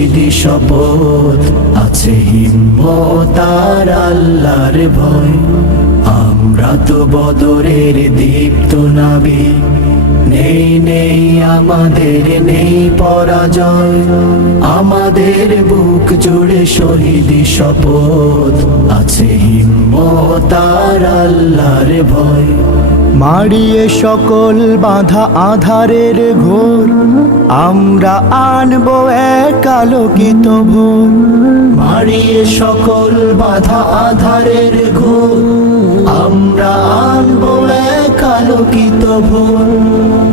শহীদি শপথ, আছে হিম্মত আর আল্লাহর ভয়। আমরা তো বদরের দীপ্ত নাবিক, নেই নেই আমাদের নেই পরাজয়। আমাদের বুক জুড়ে শহীদি শপথ, আছে হিম্মত আর আল্লাহর ভয়। মারিয়ে সকল বাধা আধারের ঘোর, আমরা আনবো এক আলোকিত ভোর। মারিয়ে সকল বাধা আধারের ঘোর, আমরা আনবো এক আলোকিত ভোর।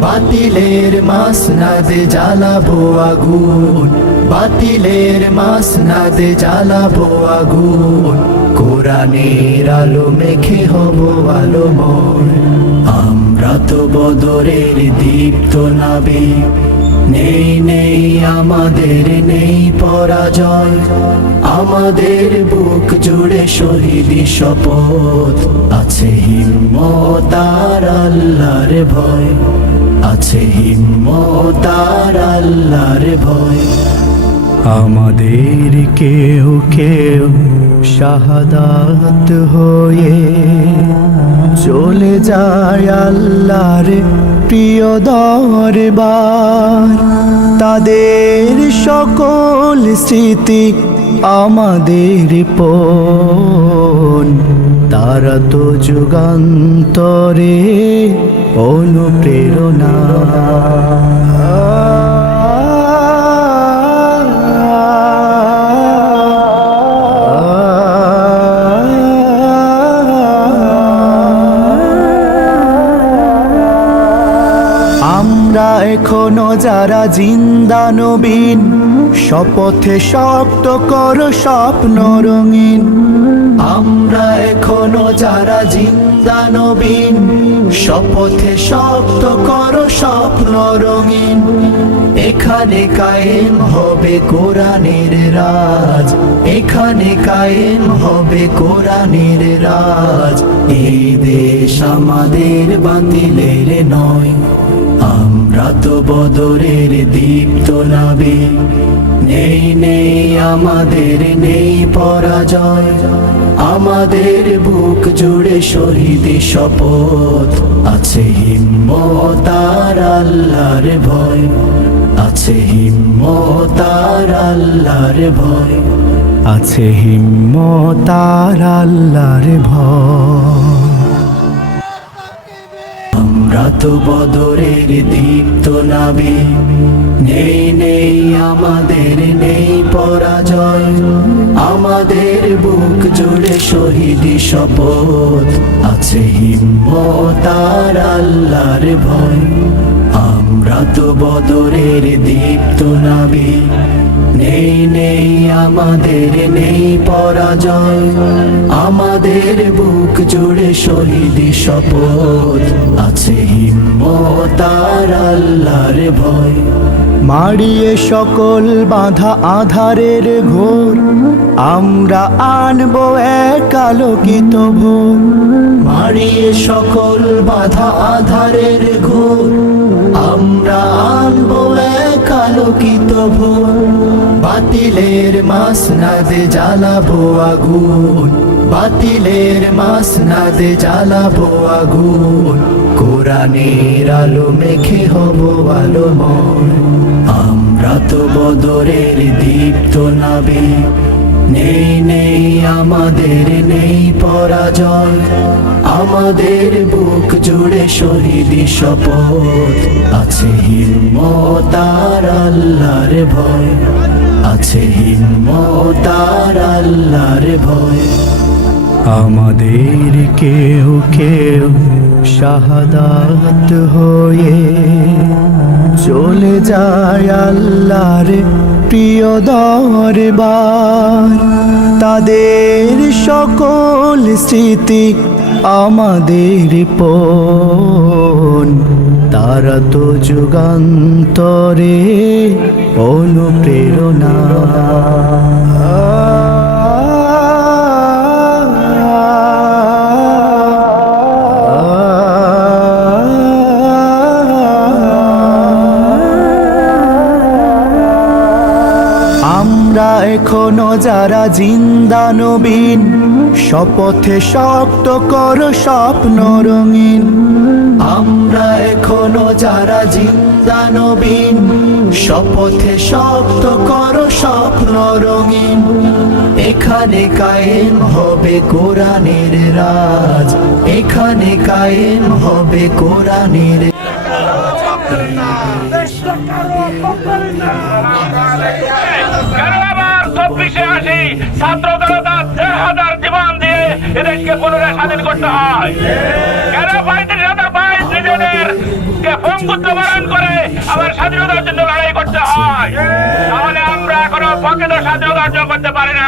বাতিলের মাসনাদে জ্বালাবো আগুন, বাতিলের মাসনাদে জ্বালাবো আগুন। কোরআনের আলো মেখে হব আলোময়। আমরা তো বদরের দীপ্ত নাবিক, নেই নেই আমাদের নেই পরাজয়। আমাদের বুক জুড়ে শহীদি শপথ, আছে হিম্মত আর আল্লাহর ভয়। আছে হিম্মত আর আল্লাহর ভয়। আমাদের কেউ কেউ শাহাদাত হয়ে চলে যায় আল্লাহর প্রিয় দরবার। তাদের সকল স্মৃতি আমাদের পণ, তারা তো যুগান্তরে অনুপ্রেরণা। আমরা এখনো যারা জিন্দা নবীন, শপথে শক্ত করো স্বপ্ন রঙিন। আমরা এখনো যারা জিন্দা নবীন, শপথে শক্ত করো স্বপ্ন রঙিন। এখানে কায়েম হবে কোরআনের রাজ, এখানে কায়েম হবে কোরআনের রাজ। এই দেশ আমাদের বাতিলের নয়। আমরা তো বদরের দীপ্ত নাবিক, নেই নেই আমাদের নেই পরাজয়। আমাদের বুক জুড়ে শহীদি শপথ, আছে হিম্মত আর আল্লাহর ভয়। আছে হিম্মত আর আল্লাহর ভয়। আছে হিম্মত আর আল্লাহর ভয়। আমরা তো বদরের দীপ্ত নাবিক, নেই নেই আমাদের নেই পরাজয়। আমাদের বুক জুড়ে শহীদি শপথ, আছে হিম্মত আর আল্লাহর ভয়। আমরা তো বদরের দীপ্ত নাবিক, নেই নেই আমাদের নেই পরাজয়। আমাদের বুক জুড়ে শহীদি শপথ, আছে হিম্মত আর আল্লাহর ভয়। মারিয়ে সকল বাধা আধারের ঘোর, আমরা আনবো এক আলোকিত ভোর। মারিয়ে সকল বাধা আধারের ঘোর, আমরা আনবো এক আলোকিত ভোর। বাতিলের মাসনাদে জ্বালাবো আগুন, বাতিলের মাসনাদে জ্বালাবো আগুন। কোরআনের আলো মেখে হব আলোময়। আমরা তো বদরের দীপ্ত নাবিক, নেই নেই আমাদের নেই পরাজয়। আমাদের বুক জুড়ে শহীদি শপথ, আছে হিম্মত আর আল্লাহর ভয়। আছে হিম্মত আর আল্লাহর ভয়। আমাদের কেউ কেউ শাহাদাত হয়ে চলে যায় আল্লাহর প্রিয় দরবার। তাদের সকল স্মৃতি আমাদের পণ, তারা তো যুগান্তরে অনুপ্রেরণা। এখনো যারা জিন্দা নবীন, শপথে শক্ত কর স্বপ্ন রঙিন। আমরা এখনো যারা জিন্দা নবীন, শপথে শক্ত করো স্বপ্ন রঙিন। এখানে কায়েম হবে কোরআনের রাজ, এখানে কায়েম হবে কোরআনের কেন আবার 24-এ আসি ছাত্র জনতা 10,000 জীবন দিয়ে এদেশকে পুনরায় স্বাধীন করতে হয়? কেন 35,000 ভাই নিজেদের কে পঙ্গুত্ব বরণ করে আবার স্বাধীনতার জন্য লড়াই করতে হয়? তাহলে আমরা এখনো প্রকৃত স্বাধীনতা অর্জন করতে পারি না।